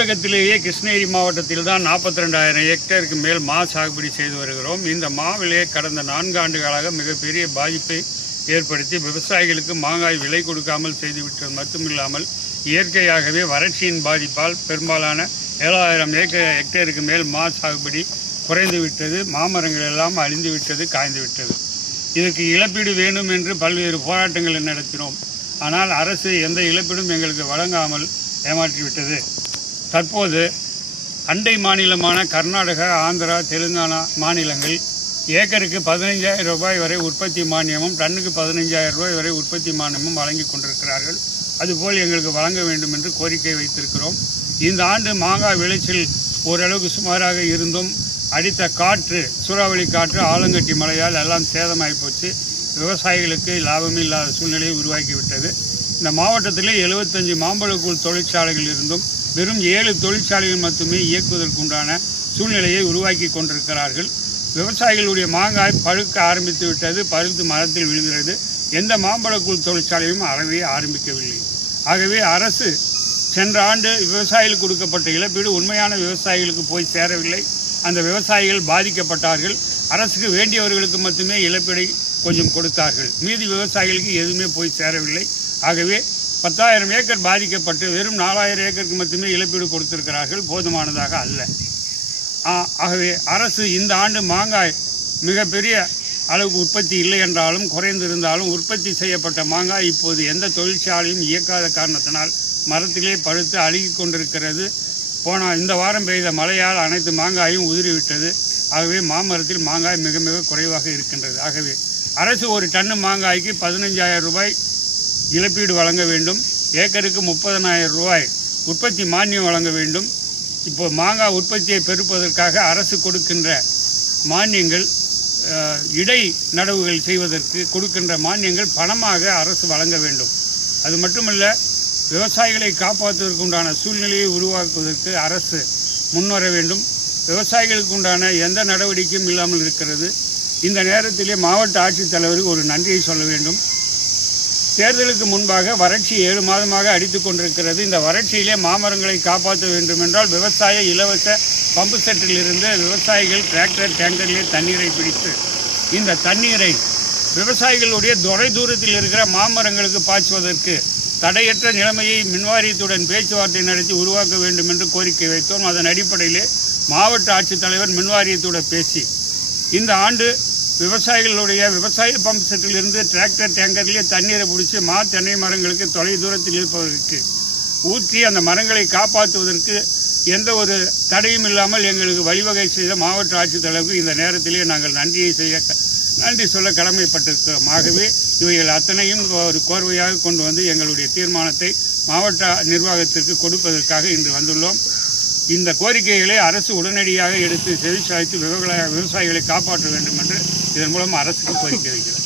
தமிழகத்திலேயே கிருஷ்ணகிரி மாவட்டத்தில் தான் 42,000 ஹெக்டேருக்கு மேல் மா சாகுபடி செய்து வருகிறோம். இந்த மாவிலே கடந்த 4 ஆண்டுகளாக மிகப்பெரிய பாதிப்பை ஏற்படுத்தி விவசாயிகளுக்கு மாங்காய் விலை கொடுக்காமல் செய்துவிட்டது மட்டுமில்லாமல் இயற்கையாகவே வறட்சியின் பாதிப்பால் பெரும்பாலான 7,000 ஹெக்டேருக்கு மேல் மா சாகுபடி குறைந்துவிட்டது. மாமரங்கள் எல்லாம் அழிந்துவிட்டது, காய்ந்துவிட்டது. இதற்கு இழப்பீடு வேண்டும் என்று பல்வேறு போராட்டங்களை நடத்தினோம். ஆனால் அரசு எந்த இழப்பீடும் எங்களுக்கு வழங்காமல் ஏமாற்றிவிட்டது. தற்போது அண்டை மாநிலமான கர்நாடகா, ஆந்திரா, தெலுங்கானா மாநிலங்கள் ஏக்கருக்கு 15,000 ரூபாய் வரை உற்பத்தி மானியமும் டன்னுக்கு 15,000 ரூபாய் வரை உற்பத்தி மானியமும் வழங்கி கொண்டிருக்கிறார்கள். அதுபோல் எங்களுக்கு வழங்க வேண்டும் என்று கோரிக்கை வைத்திருக்கிறோம். இந்த ஆண்டு மாங்காய் விளைச்சல் ஓரளவுக்கு சுமாராக இருந்தும் அடித்த காற்று, சூறாவளி காற்று, ஆலங்கட்டி மழையால் எல்லாம் சேதமாகி போச்சு. விவசாயிகளுக்கு லாபமே இல்லாத சூழ்நிலையை உருவாக்கிவிட்டது. இந்த மாவட்டத்திலே 75 மாம்பழக்கூழ் தொழிற்சாலைகள் இருந்தும் வெறும் 7 தொழிற்சாலைகள் மட்டுமே இயக்குவதற்குண்டான சூழ்நிலையை உருவாக்கி கொண்டிருக்கிறார்கள். விவசாயிகளுடைய மாங்காய் பழுக்க ஆரம்பித்து விட்டது, பழுத்து மரத்தில் விழுகிறது. எந்த மாம்பழக்கூழ் தொழிற்சாலையும் அறவே ஆரம்பிக்கவில்லை. ஆகவே அரசு சென்ற ஆண்டு விவசாயிகளுக்கு கொடுக்கப்பட்ட இழப்பீடு உண்மையான விவசாயிகளுக்கு போய் சேரவில்லை. அந்த விவசாயிகள் பாதிக்கப்பட்டார்கள். அரசுக்கு வேண்டியவர்களுக்கு மட்டுமே இழப்பீடை கொஞ்சம் கொடுத்தார்கள். மீதி விவசாயிகளுக்கு எதுவுமே போய் சேரவில்லை. ஆகவே 10,000 ஏக்கர் பாதிக்கப்பட்டு வெறும் 4,000 ஏக்கருக்கு மட்டுமே இழப்பீடு கொடுத்திருக்கிறார்கள். போதுமானதாக அல்ல. ஆகவே அரசு இந்த ஆண்டு மாங்காய் மிகப்பெரிய அளவுக்கு உற்பத்தி இல்லை என்றாலும், குறைந்திருந்தாலும் உற்பத்தி செய்யப்பட்ட மாங்காய் இப்போது எந்த தொழிற்சாலையும் இயக்காத காரணத்தினால் மரத்திலே பழுத்து அழுகி கொண்டிருக்கிறது. இந்த வாரம் பெய்த மழையால் அனைத்து மாங்காயும் உதிரிவிட்டது. ஆகவே மாமரத்தில் மாங்காய் மிக மிக குறைவாக இருக்கின்றது. ஆகவே அரசு ஒரு டன்னு மாங்காய்க்கு 15,000 ரூபாய் இழப்பீடு வழங்க வேண்டும். ஏக்கருக்கு 30,000 ரூபாய் உற்பத்தி மானியம் வழங்க வேண்டும். இப்போ மாங்காய் உற்பத்தியை பெருப்பதற்காக அரசு கொடுக்கின்ற மானியங்கள், இடை நடவுகள் செய்வதற்கு கொடுக்கின்ற மானியங்கள் பணமாக அரசு வழங்க வேண்டும். அது மட்டுமல்ல, விவசாயிகளை காப்பாற்றுவதற்கு உண்டான சூழ்நிலையை உருவாக்குவதற்கு அரசு முன்வர வேண்டும். விவசாயிகளுக்கு உண்டான எந்த நடவடிக்கையும் இல்லாமல் இருக்கிறது. இந்த நேரத்திலே மாவட்ட ஆட்சித்தலைவருக்கு ஒரு நன்றியை சொல்ல வேண்டும். தேர்தலுக்கு முன்பாக வறட்சி 7 மாதமாக அடித்து கொண்டிருக்கிறது. இந்த வறட்சியிலே மாமரங்களை காப்பாற்ற வேண்டும் என்றால் விவசாய இலவச பம்பு செட்டிலிருந்து விவசாயிகள் டிராக்டர், டேங்கரிலே தண்ணீரை பிடித்து இந்த தண்ணீரை விவசாயிகளுடைய தொலை தூரத்தில் இருக்கிற மாமரங்களுக்கு பாய்ச்சுவதற்கு தடையற்ற நிலைமையை மின்வாரியத்துடன் பேச்சுவார்த்தை நடத்தி உருவாக்க வேண்டும் என்று கோரிக்கை வைத்தோம். அதன் அடிப்படையிலே மாவட்ட ஆட்சித்தலைவர் மின்வாரியத்துடன் பேசி இந்த ஆண்டு விவசாயிகளுடைய விவசாய பம்ப் செட்டிலிருந்து டிராக்டர், டேங்கரிலே தண்ணீரை பிடிச்சி தென்னை மரங்களுக்கு தொலை தூரத்தில் இருப்பதற்கு ஊற்றி அந்த மரங்களை காப்பாற்றுவதற்கு எந்த ஒரு தடையும் இல்லாமல் எங்களுக்கு வழிவகை செய்த மாவட்ட ஆட்சித்தலைவருக்கு இந்த நேரத்திலே நாங்கள் நன்றி சொல்ல கடமைப்பட்டிருக்கிறோம். ஆகவே இவைகள் அத்தனையும் ஒரு கோர்வையாக கொண்டு வந்து எங்களுடைய தீர்மானத்தை மாவட்ட நிர்வாகத்திற்கு கொடுப்பதற்காக இன்று வந்துள்ளோம். இந்த கோரிக்கைகளை அரசு உடனடியாக எடுத்து செவிசாய்த்து விவசாயிகளை காப்பாற்ற வேண்டும் என்று இதன் மூலம் அரசுக்கு கோரிக்கை வைக்கிறோம்.